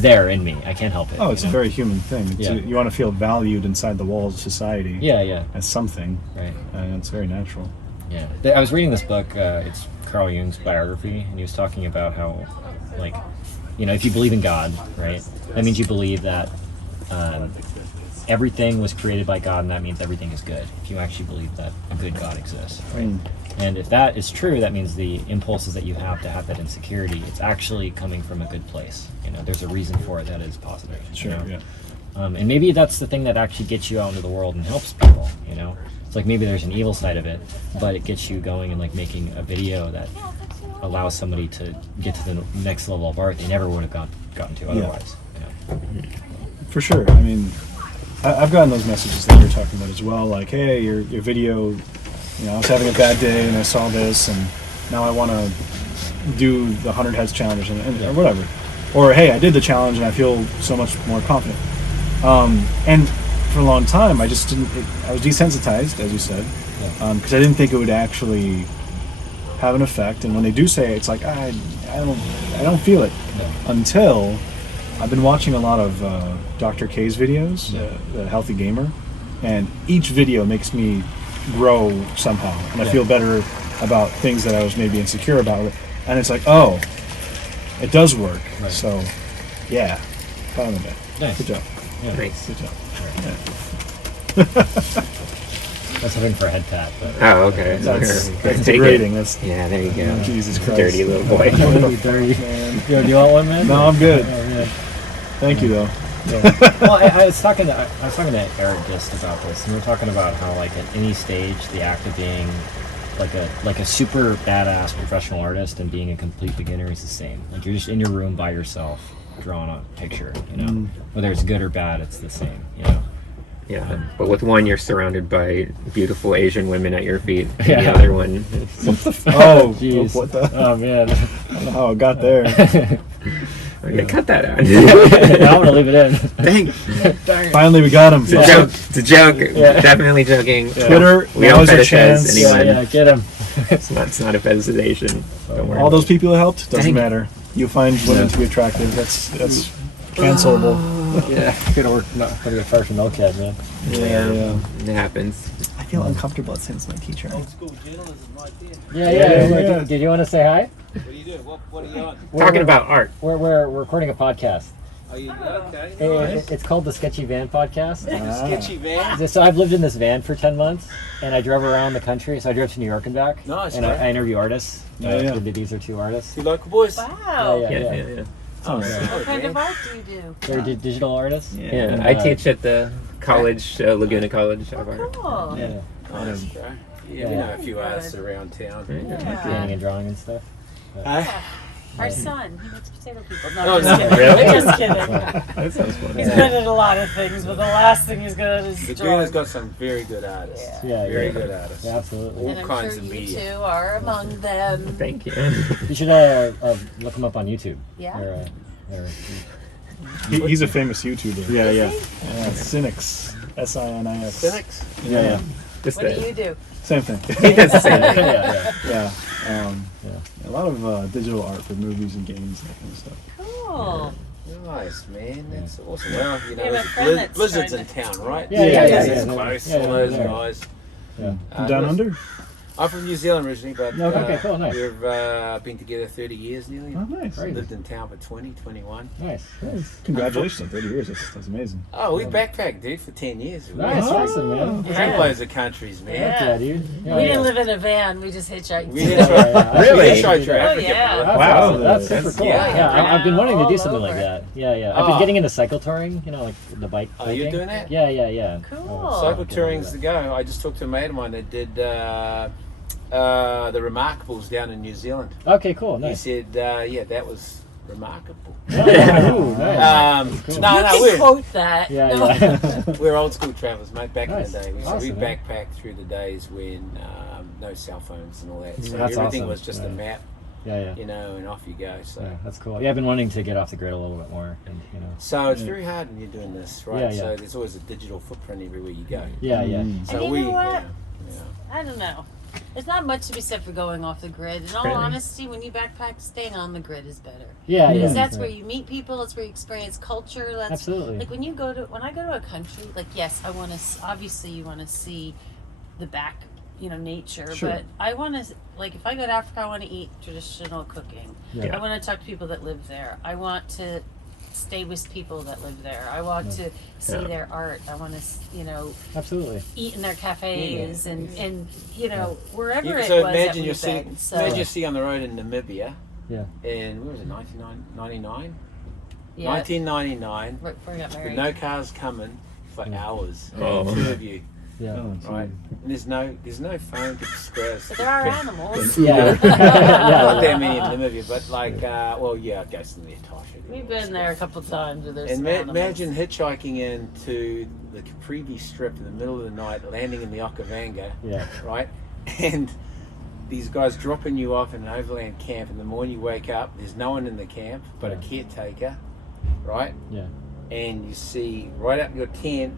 there in me. I can't help it. Oh, it's a very human thing. You want to feel valued inside the walls of society. Yeah. As something. Right. And it's very natural. Yeah. I was reading this book. It's Carl Jung's biography, and he was talking about how, like, if you believe in God, right, that means you believe that everything was created by God, and that means everything is good. If you actually believe that a good God exists, right? And if that is true, that means the impulses that you have to have that insecurity, it's actually coming from a good place. There's a reason for it that is positive. Sure. Yeah. And maybe that's the thing that actually gets you out into the world and helps people. It's like maybe there's an evil side of it, but it gets you going and like making a video that allows somebody to get to the next level of art they never would have gotten to otherwise. For sure. I mean, I've gotten those messages that you're talking about as well. Like, hey, your video, I was having a bad day and I saw this, and now I want to do the 100 heads challenge or whatever. Or, hey, I did the challenge and I feel so much more confident. And for a long time, I just didn't. I was desensitized, as you said, because I didn't think it would actually have an effect. And when they do say it, it's like, I I don't feel it until I've been watching a lot of Dr. K's videos, the Healthy Gamer, and each video makes me grow somehow, and I feel better about things that I was maybe insecure about. And it's like, oh, it does work. Right. So, yeah, found it. Nice. Good job. Yeah. Nice. Good job. I was hoping for a head tap, but Oh, okay. That's Take degrading. it. That's Yeah, there you go. Jesus Christ. Dirty little boy. dirty. Man. Yo, do you want one, man? No, I'm good. Oh, man. Thank you, though. Well, I was talking to Eric just about this, and we were talking about how, like, at any stage, the act of being like a super badass professional artist and being a complete beginner is the same. Like, you're just in your room by yourself drawing a picture, you know. Whether it's good or bad, it's the same, you know. Yeah, but with one, you're surrounded by beautiful Asian women at your feet. And Yeah. the other one, Oh, Jeez. what the? Oh man. I don't know how it got there. okay, cut that out. Yeah, I'm gonna leave it in. Dang. Finally, we got him. It's a joke. It's a joke. Yeah. Definitely joking. Twitter, We now don't is your fetishize chance. anyone. Yeah, get him. It's not a fetishization. Don't worry. All those people who helped, doesn't Dang. matter. You find women to be attractive. That's cancelable. Yeah, gonna work. Not gonna get fresh milk head, man. Yeah. It happens. I feel uncomfortable since my teacher. Yeah. Did you want to say hi? What do you do? What are you on? Talking about art. We're recording a podcast. Are you okay? It's called the Sketchy Van Podcast. Sketchy van? So I've lived in this van for 10 months, and I drove around the country. So I drove to New York and back. Nice, And man. I interview artists. Yeah. These are two artists. You local boys? Wow. Yeah. Oh, What kind of art do you do? They're digital artists. Yeah, I teach at the college, Laguna College of Art. Cool. Yeah. Nice, bro. Yeah, we know a few artists around town. Painting and drawing and stuff. Our son, he makes potato people. No, Oh, I'm just no, kidding. really? I'm just kidding. That sounds fun. He's good at a lot of things, but the last thing he's good at is Laguna's drawing. got some very good artists. Yeah. Very good artists. Yeah, absolutely. All And I'm kinds sure of you media. two are among them. Thank you. You should look them up on YouTube. Yeah. They're- He's a famous YouTuber. yeah. Yeah, Sinix. S-I-N-I-X. Cynics? Yeah. Just What do you do? Same thing. He does the same thing. yeah. Yeah. A lot of digital art for movies and games, that kind of stuff. Cool. Nice, man. That's awesome. Well, you know, We have a friend that's Blizzard's trying in town, right? Yeah. It's close. All those guys. Yeah. Down under? I'm from New Zealand originally, but Okay, cool, nice. we've been together 30 years nearly. Oh, nice. Lived in town for 20, 21. Nice. Congratulations on 30 years. That's amazing. Oh, we backpacked, dude, for 10 years. Nice, awesome, man. Traveled loads of countries, man. Yeah. dude. We didn't live in a van. We just hitchhiked. We hitchhiked. Really? We hitchhiked through Oh, Africa. yeah. brother. That's Wow. awesome. That's super That's- cool. yeah. Yeah, I've been wanting to do All something like over. that. Yeah. I've been Oh. getting into cycle touring, like the bike. Oh, you're biking. doing that? Yeah. Cool. Cycle touring's the go. I just talked to a mate of mine that did the Remarkables down in New Zealand. Okay, cool. He Nice. said, yeah, that was remarkable. Ooh, nice. No, You no, can quote that. Yeah, No. yeah. we're old school travelers, mate. Back Nice. in the day, we Awesome, man. backpacked through the days when no cell phones and all that. So That's everything awesome. was just a Yeah. map, Yeah. you know, and off you go. So, Yeah, that's cool. Yeah, I've been wanting to get off the grid a little bit more, and so it's very hard when you're doing this, right? Yeah. So there's always a digital footprint everywhere you go. Yeah. So And you know what? yeah. I don't know. There's not much to be said for going off the grid. In all Really? honesty, when you backpack, staying on the grid is better. Yeah. Because that's where you meet people. That's where you experience culture. That's Absolutely. like when I go to a country. Like yes, I want to. Obviously, you want to see the back, nature. Sure. But I want to like if I go to Africa, I want to eat traditional cooking. Yeah. I want to talk to people that live there. I want to stay with people that live there. I want to see their art. I want to, Absolutely. eat in their cafes and wherever it So was imagine that you're we've sitting, been. So, imagine you're sitting on the road in Namibia. Yeah. In what was it, 1999? yeah, 1999. right before we got With married. no cars coming for hours. Oh. Two of you, Yeah. right? And there's no phone to discuss. But there are animals. Yeah. Not yeah. that many in Namibia, but like, I guess in the Tasha. We've been there a couple times where there's And some animals. imagine hitchhiking into the Capri Strip in the middle of the night, landing in the Okavanga, Yeah. right? And these guys dropping you off in an overland camp. In the morning you wake up, there's no one in the camp but a caretaker, right? Yeah. And you see right up your tent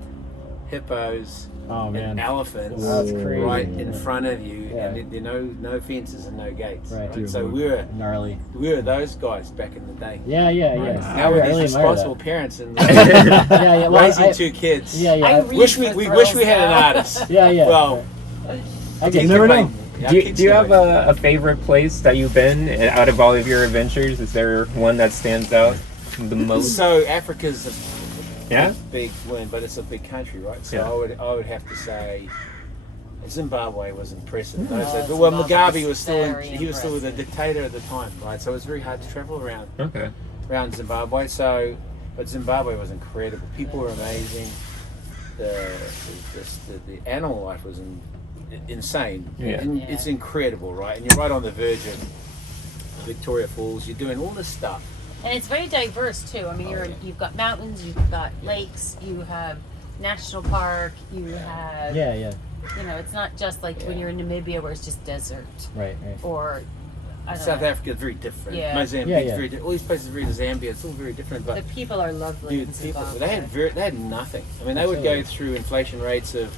hippos, Oh man. and elephants That's crazy. right in front of you, Yeah. and there are no fences and no gates. Right. Right? So we Gnarly. were those guys back in the day. Yeah, yeah, Right. yeah. Now I we're really these admire responsible that. parents and Yeah, yeah. Well, raising 2 kids. Yeah, yeah. I read Wish for we wish we had an thrills artist. Yeah, yeah. Well, I You never know. Do you have a favorite place that you've been out of all of your adventures? Is there one that stands out the most? So Africa's a Yeah? big win, but it's a big country, right? So Yeah. I would have to say Zimbabwe was impressive. Those Oh, days. But well, Zimbabwe Mugabe was still very he was still the impressive. dictator at the time, right? So it was very hard to travel around Okay. Zimbabwe. So, but Zimbabwe was incredible. People were amazing. The animal life was insane. Yeah. And Yeah. it's incredible, right? And you're right on the verge of Victoria Falls. You're doing all this stuff. And it's very diverse too. I mean, you've got mountains, you've got lakes, you have national park, you have Yeah, yeah. you know, it's not just like when you're in Namibia where it's just desert Right, right. or I don't South know. Africa is very different. Yeah. Mozambique Yeah, is yeah. very different. All these places are very Zambia. It's all very different. But The people are lovely. dude, in people, Zimbabwe. they had nothing. I mean, they would go through inflation rates of,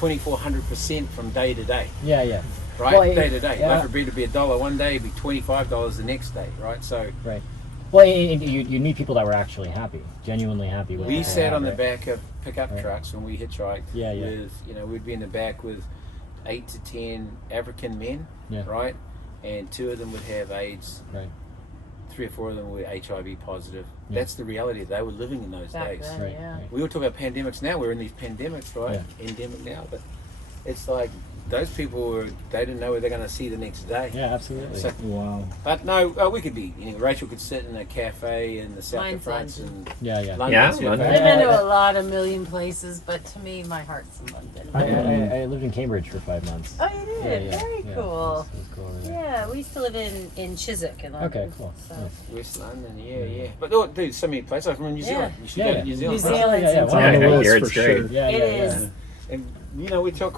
2,400% from day to day, Yeah, yeah. right? Well, Day to day. yeah. Like for bread to be $1 one day, it'd be $25 the next day, right? So Right. Well, you meet people that were actually happy, genuinely happy with we what they sat had, on the right? back of pickup Right. trucks when we hitchhiked. Yeah, yeah. With, we'd be in the back with 8 to 10 African men, Yeah. right? And 2 of them would have AIDS. Right. 3 or 4 of them were HIV positive. Yeah. That's the reality they were living in those Back days. then, Right, yeah. right. We were talking about pandemics now. We're in these pandemics, right? Endemic now, but it's like those people they didn't know where they're going to see the next day. Yeah, absolutely. So, Wow. but no, we could be. Rachel could sit in a cafe in the south Mine's of France London. and Yeah, yeah. London's Yeah, your London. I've favorite. been to a lot of million places, but to me, my heart's in London. I lived in Cambridge for 5 months. Oh, you did? Yeah, yeah, Very yeah. cool. It was cool over there. Yeah, we used to live in Chiswick in London. Okay, cool. So. Yeah. West London, yeah. But dude, so many places. Like from New Zealand. Yeah. You should Yeah, go to yeah. New Zealand. New right? Zealand's Yeah, in yeah, Yeah, On the I list hear for it's sure. great. Yeah, It yeah, is. And we took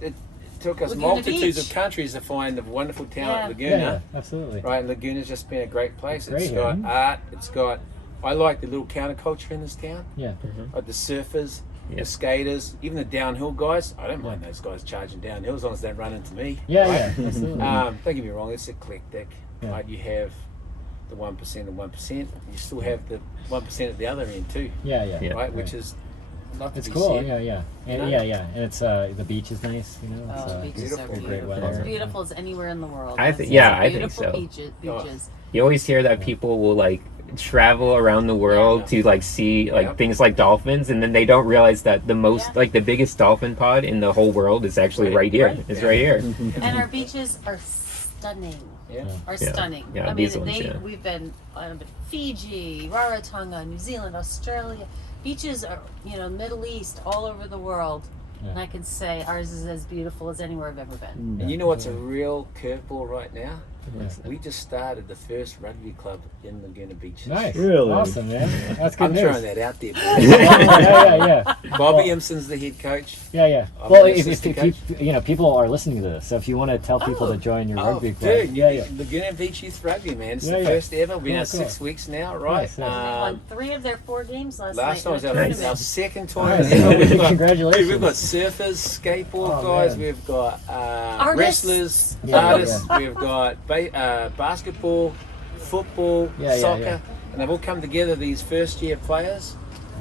it took us Laguna multitudes Beach. of countries to find the wonderful town Yeah. at Laguna. Yeah, yeah, absolutely. Right, Laguna's just been a great place. It's It's great, got yeah. art. It's got. I like the little counterculture in this town. Yeah. Like the surfers, Yeah. the skaters, even the downhill guys. I don't mind those guys charging downhill as long as they don't run into me. Yeah, right? yeah, absolutely. Don't get me wrong, it's eclectic. Yeah. Right, you have the 1% and 1%. You still have the 1% at the other end too. Yeah, yeah. Yeah. Right, which is not to It's be cool. said. Yeah, yeah. And, know? yeah, yeah. And it's the beach is nice. Oh, It's, the beaches are beautiful. Great beautiful. weather. As beautiful as anywhere in the world. I It's think- yeah, some I think beautiful so. Beaches. You always hear that people will like travel around the world Yeah. to like see like Yeah. things like dolphins, and then they don't realize that the most Yeah. like the biggest dolphin pod in the whole world is actually right here. Right. It's right here. And our beaches are stunning. Yeah. Are Yeah. stunning. Yeah, I mean, these ones, yeah. we've been Fiji, Rarotonga, New Zealand, Australia. Beaches are, Middle East, all over the world. Yeah. And I can say ours is as beautiful as anywhere I've ever been. And you know what's a real curveball right now? Yeah. We just started the first rugby club in Laguna Beach. Nice. Really? Awesome, man. That's good I'm news. throwing that out there. yeah. Bobby Impson's the head coach. Yeah, yeah. I'm Well, an if assistant people are listening to this, so if you want to tell people to join your rugby club, dude, yeah. Laguna Beach Youth Rugby, man. It's Yeah, the yeah. first ever. We've been Oh, out cool. 6 weeks now, right? Nice, nice. They won 3 of their 4 games last Last time night. was in our, a Nice. tournament. second time Nice. ever. We've got, Congratulations. dude, we've got surfers, skateboard Oh, guys, man. we've got Artists. wrestlers, Yeah, artists, we've got basketball, football, Yeah, yeah, soccer, yeah. and they've all come together, these first year players,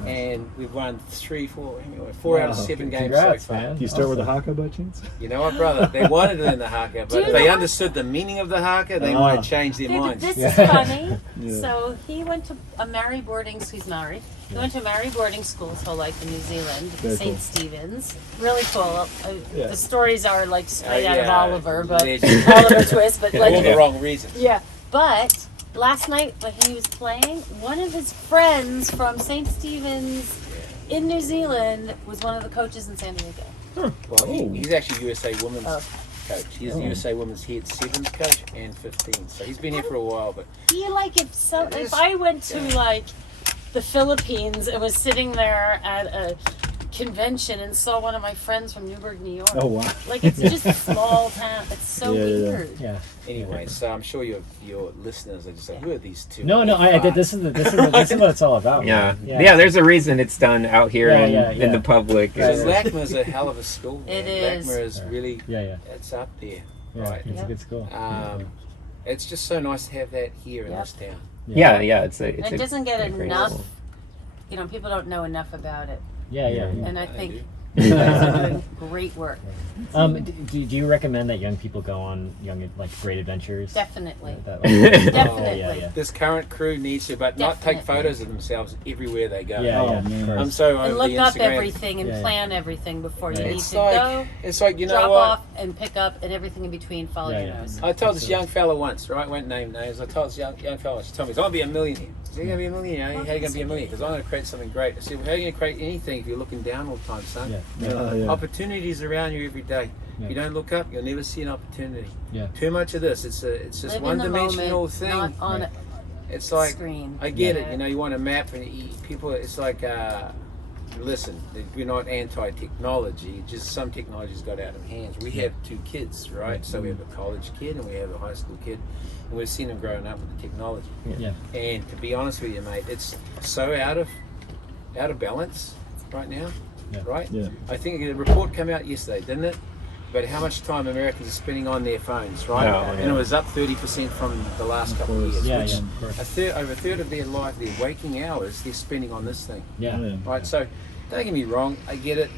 and we've won 4 out of 7 games Congrats, so far. man. Do you start with a Awesome. haka by chance? You know what, brother? They wanted it in the haka, but you they know- understood the meaning of the haka. They Ah. want to change their Dude, minds. this Yeah. is funny. Yeah. So he went to a Maori boarding school. He's Maori. He went to a Maori boarding school his whole life in New Zealand, Very St. cool. Stephen's. Really cool. Yeah. The stories are like straight out of Yeah, Oliver, but legend. Oliver Twist. But For all the like, wrong reasons. yeah. But last night when he was playing, one of his friends from St. Stephen's in New Zealand was one of the coaches in San Diego. Well, he's actually USA Women's Oh. coach. He's the USA Women's head sevens coach and 15. So he's been here for a while, but Feel like if It is- I went to yeah. like the Philippines and was sitting there at a convention and saw one of my friends from Newburgh, New York. Oh wow. Like it's just a small town. It's so Yeah, yeah. weird. Yeah. Anyway, so I'm sure your listeners are just like, who are these two? No, I did. This is what it's all about. Yeah. man. Yeah, there's a reason it's done out here in the public. Because LACMA's a hell of a school. It man. is. LACMA is really, Yeah. it's up there, Yeah, right? it's a good school. It's just so nice to have that here in Yep. this town. Yeah, it's It doesn't get a great enough. school. You know, people don't know enough about it, Yeah. and I do. think you guys are doing great work. Do you recommend that young people go on great adventures? Definitely. Definitely. Yeah. This current crew needs to, but not take Definitely. photos of themselves everywhere they go. Yeah, Oh, yeah, man. of course. I'm so And over look the up Instagram. everything and Yeah, yeah. plan everything before you Yeah. need It's to like, go. it's like, you know Drop what? off and pick up and everything in between. Follow Yeah, your yeah. nose. I told this young fella once, right? Won't name names. I told this young fella, she told me, I want to be a millionaire. I said, you're going to be a millionaire? How are you going to be a millionaire? Because I'm going to create something great. I said, well, how are you going to create anything if you're looking down all the time, son? Yeah. Yeah. Opportunities around you every day. Yeah. If you don't look up, you'll never see an opportunity. Yeah. Too much of this. It's just Live in the one-dimensional moment, thing. not on Right. It's a like, screen. I get Yeah. it. You know, you want a map, and people. It's like, listen, we're not anti-technology. Just some technology's got out of hands. We have two kids, right? So we have a college kid and we have a high school kid, and we've seen them growing up with the technology. Yeah. And to be honest with you, mate, it's so out of balance right now, Yeah. right? Yeah. I think a report came out yesterday, didn't it? About how much time Americans are spending on their phones, right? Oh, And yeah. it was up 30% from the last couple of years. Yeah. which Yeah. Of course. over a third of their life, their waking hours, they're spending on this thing, Yeah. right? So, don't get me wrong, I get it.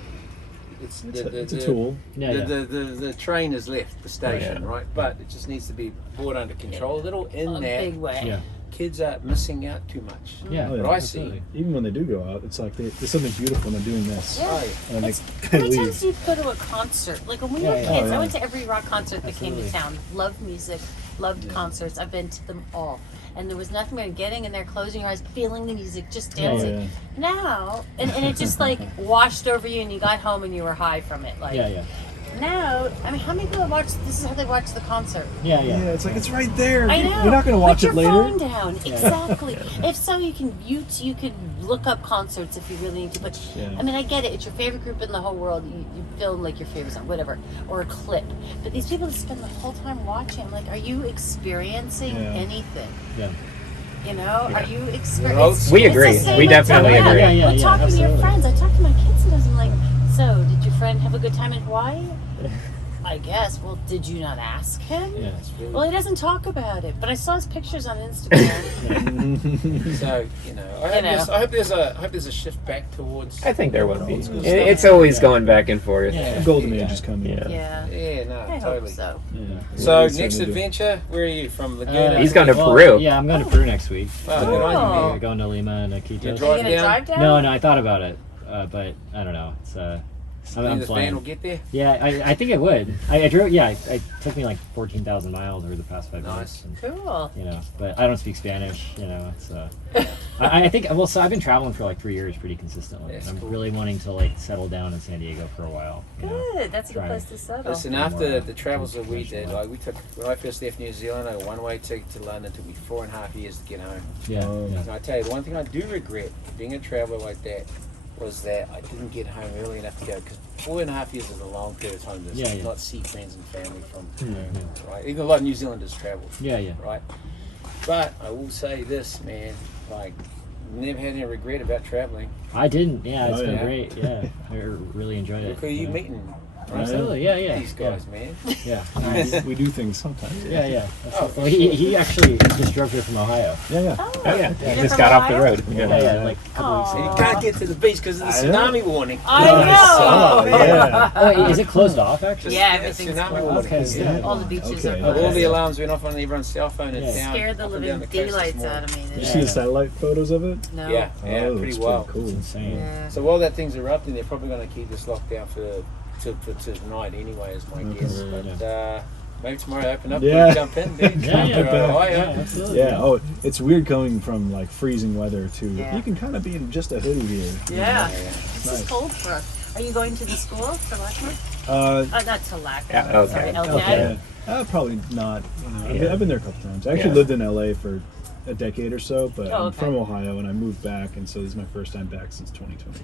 It's It's a tool. Yeah. the train has left the station, Yeah. right? But it just needs to be brought under control a little. In A that, big way. Yeah. kids are missing out too much. Yeah. Oh, yeah. What I Absolutely. see. Even when they do go out, it's like there's something beautiful in doing this. Yeah. Oh, yeah. And It's, they how many leave. times do you go to a concert? Like when we Yeah, were yeah. kids, Oh, I yeah. went to every rock concert that came Absolutely. to town. Loved music, loved concerts. I've been to them all. And there was nothing but getting in there, closing your eyes, feeling the music, just Yeah, dancing. yeah. Now, and it just like washed over you and you got home and you were high from it. Like Yeah. now, I mean, how many people watch, this is how they watch the concert. Yeah. Yeah, it's like it's right there. I know. You're not going to watch Put it your later. phone down. Exactly. If so, you can look up concerts if you really need to. But Yeah. I mean, I get it. It's your favorite group in the whole world. You film like your favorite song, whatever, or a clip. But these people just spend the whole time watching. I'm like, are you experiencing Yeah. anything? Yeah. You know, are you Well, experiencing? We agree. We definitely agree. Yeah, Well, talking to your absolutely. friends. I talk to my kids and I'm like, so did your friend have a good time in Hawaii? I guess. Well, did you not ask him? Yeah. Well, he doesn't talk about it, but I saw his pictures on Instagram. So I hope there's a shift back towards. I think there will be. old school It's stuff. always going back and forth. Yeah. The golden age is coming. Yeah. Yeah, Yeah, no, I totally. hope so. Yeah. So We next certainly do. adventure, where are you from? Laguna. He's going to Peru. Yeah, I'm going to Peru next week. Wow, good on you, Cool. man. We're going to Lima and You Iquitos. Are you drive gonna down? drive down? No, I thought about it, but I don't know. It's I'm Think this van flying. will get there? Yeah, I think it would. I drove. Yeah, it took me like 14,000 miles over the past 5 Nice. months. And, Cool. you know, but I don't speak Spanish. You know, it's. I think. Well, so I've been traveling for like 3 years, pretty consistently. That's I'm cool. really wanting to like settle down in San Diego for a while. You know? Good. That's a good Try. place to settle. Listen, More, after the travels that we did, international. like we took, when I first left New Zealand, I got a one-way ticket to London. It took me 4.5 years to get home. Yeah. yeah. And I tell you, the one thing I do regret being a traveler like that was that I didn't get home early enough to go, because 4.5 years is a long period of time to Yeah, yeah. not see friends and family from Yeah. right? Even a lot of New Zealanders travel, Yeah. right? But I will say this, man, like, never had any regret about traveling. I didn't. Yeah, it's Oh, been yeah. great. Yeah, I really enjoyed it. Look who you know. meeting. Absolutely. Yeah. These guys, man. Yeah. We do things sometimes. Yeah. Oh, Well, he actually just drove here from Ohio. Yeah. Oh, Oh, yeah. You're Just from got off the Ohio? road. Yeah, like a couple weeks And ago. you can't get to the beach because of the I know. tsunami warning. I know. Oh, yeah. Oh, wait, is it closed off actually? Yeah, Yeah, everything's tsunami closed. warning. Okay, yeah. All the beaches Okay. are All closed. the alarms went off on everyone's cell phone in Yeah. town. Scared the up and living down the coast this daylights morning. out of me. Did you today. see the satellite photos of it? No. Yeah, Oh, pretty it's wild. cool. It's insane. Yeah. So while that thing's erupting, they're probably going to keep this locked down for tonight anyway, is my guess. But maybe tomorrow open up Yeah. and jump in, dude. Yeah, absolutely. Yeah. Oh, it's weird going from like freezing weather to Yeah. you can kind of be in just a hoodie here. Yeah. Yeah. This Nice. is cold for us. Are you going to the school to Laguna? Uh, Not to Laguna. Yeah, okay. Sorry, Okay. LJ. Probably not. You know, Yeah. I've been there a couple times. I actually Yeah. lived in LA for a decade or so, but Oh, I'm okay. from Ohio and I moved back, and so this is my first time back since 2020. So.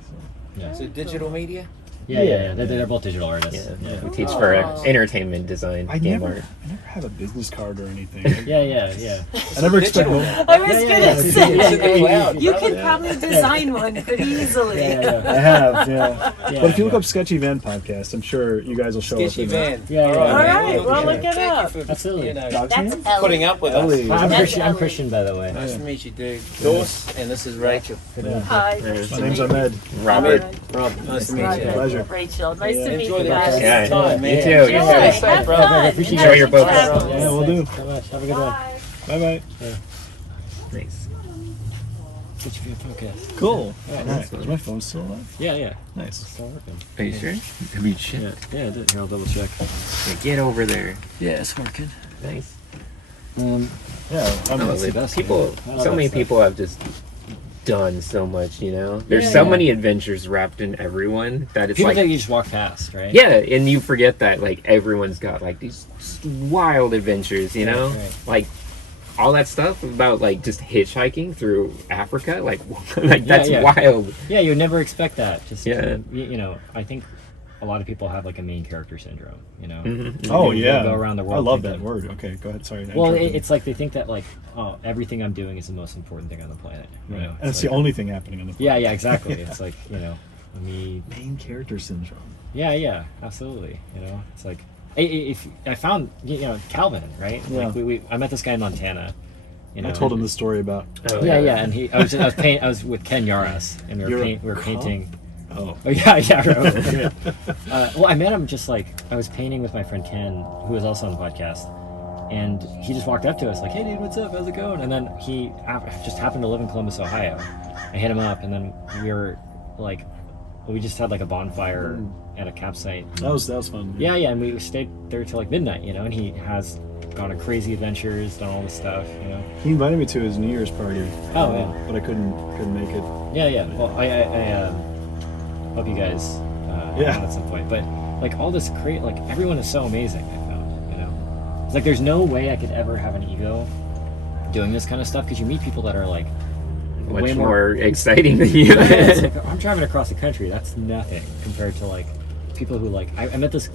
Yeah. Is it digital media? Yeah. They're both digital artists. Yeah. We teach for Oh. entertainment design, I game never art. have a business card or anything. Yeah. I never expect. Digital. I was gonna say. Digital loud, You bro. could probably design one pretty easily. I have, yeah. Yeah, But if you look yeah. up Sketchy Van Podcast, I'm sure you guys will show Sketchy up. Van. Yeah, yeah. All All right, right, man. well, look it Thank up. you for, Absolutely. you know, That's putting Ellie. up with Ellie. us. I'm That's Christian. I'm Ellie. Christian, by the way. Nice to meet you, dude. Doris, and this is Rachel. Hi. Yeah. nice My to name's meet you. Ahmed. Robert. Rob, nice to meet Robert. you. Pleasure. Rachel. Nice to meet Enjoy you the guys. rest of Yeah. the time, man. You too. You Enjoy. too. Have Safe, bro. fun. Appreciate Enjoy Happy your book. travels. Yeah, we'll do. So much. Have a good one. Bye. Bye bye. Nice. Sketchy Van podcast. Cool. Yeah, Nice. Is my phone still alive? Yeah. Nice. Still working. Are you sure? I mean, shit. Yeah, I did. Here, I'll double check. Yeah, get over there. Yeah, it's working. Nice. Yeah, I love That's the it. best, People, man. I love so that many stuff. people have just done so much, you know? There's Yeah, so yeah. many adventures wrapped in everyone that it's People like, think you just walk past, right? yeah, and you forget that like everyone's got like these wild adventures, you know? Right. Like all that stuff about like just hitchhiking through Africa, like like that's yeah. wild. Yeah, you would never expect that. Just Yeah. you know, I think a lot of people have like a main character syndrome. You know. Mhm. Oh They yeah. go around the world I love thinking- that word. Okay, go ahead. Sorry. I Well, interrupted. it's like they think that like, oh, everything I'm doing is the most important thing on the planet. You know, and it's like, the only thing happening on the planet. Yeah, exactly. It's like, you know, me. Main character syndrome. Yeah, absolutely. You know, it's like if I found you know Calvin, right? Yeah. Like I met this guy in Montana. You know, I told him the story about. Oh, Yeah, and I was with Ken Yaras, and we You're were a painting. Oh. Oh yeah, right. Well, I met him just like I was painting with my friend Ken, who was also on the podcast, and he just walked up to us like, "Hey, dude, what's up? How's it going?" And then he just happened to live in Columbus, Ohio. I hit him up, and then we just had like a bonfire at a campsite. That was fun. Yeah, and we stayed there till like midnight, you know. And he has gone on crazy adventures, done all this stuff, you know. He invited me to his New Year's party. Oh, yeah. But I couldn't make it. Yeah. Well, I hope you guys Yeah. at some point. But like all this like everyone is so amazing. I found, you know, it's like there's no way I could ever have an ego doing this kind of stuff because you meet people that are like Much way more exciting than you. It's like, I'm driving across the country. That's nothing compared to like people who like I met this.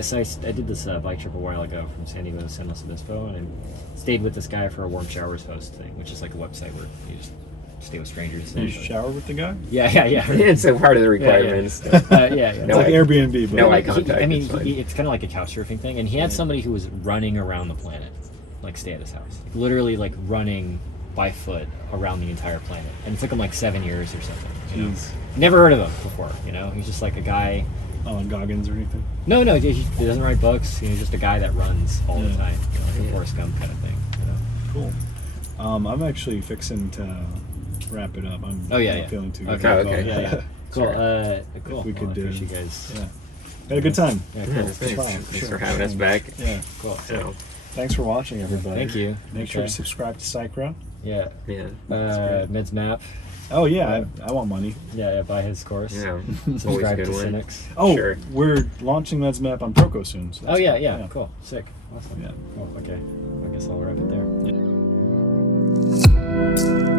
So I did this bike trip a while ago from San Diego to San Luis Obispo, and I stayed with this guy for a warm showers host thing, which is like a website where you just stay with strangers. Did you shower with the guy? Yeah. It's a part of the requirements. Yeah. It's No like eye- Airbnb, but no eye He- contact. I mean, it's fine. it's kind of like a couch surfing thing, and he had somebody who was running around the planet, like stay at his house, like, literally like running by foot around the entire planet, and it took him like 7 years or something. You know? Jeez. Never heard of him before. You know, he's just like a guy. on Goggins or anything. No, he doesn't write books. He's just a guy that runs all the time, you know, like a Forrest Gump kind of thing. You know? Cool. I'm actually fixing to wrap it up. I'm not feeling too good. Okay, Okay. Yeah. Cool. Cool. If we could I do. appreciate you guys. Yeah. Had a good time. Yeah, Yeah, cool. thanks. Thanks Sure. for having us back. Yeah. Cool. So, Thanks for watching, everybody. Thank you. Make sure to Okay. subscribe to Psychro. Yeah. yeah. Med's Map. Oh yeah, I want money. Yeah, buy his course. Yeah. Always a Subscribe to good one. Sinix. Oh, Sure. we're launching Med's Map on Proco soon. So Oh that's yeah, cool. cool. Sick. Awesome. Yeah. Cool. Okay. I guess I'll wrap it there.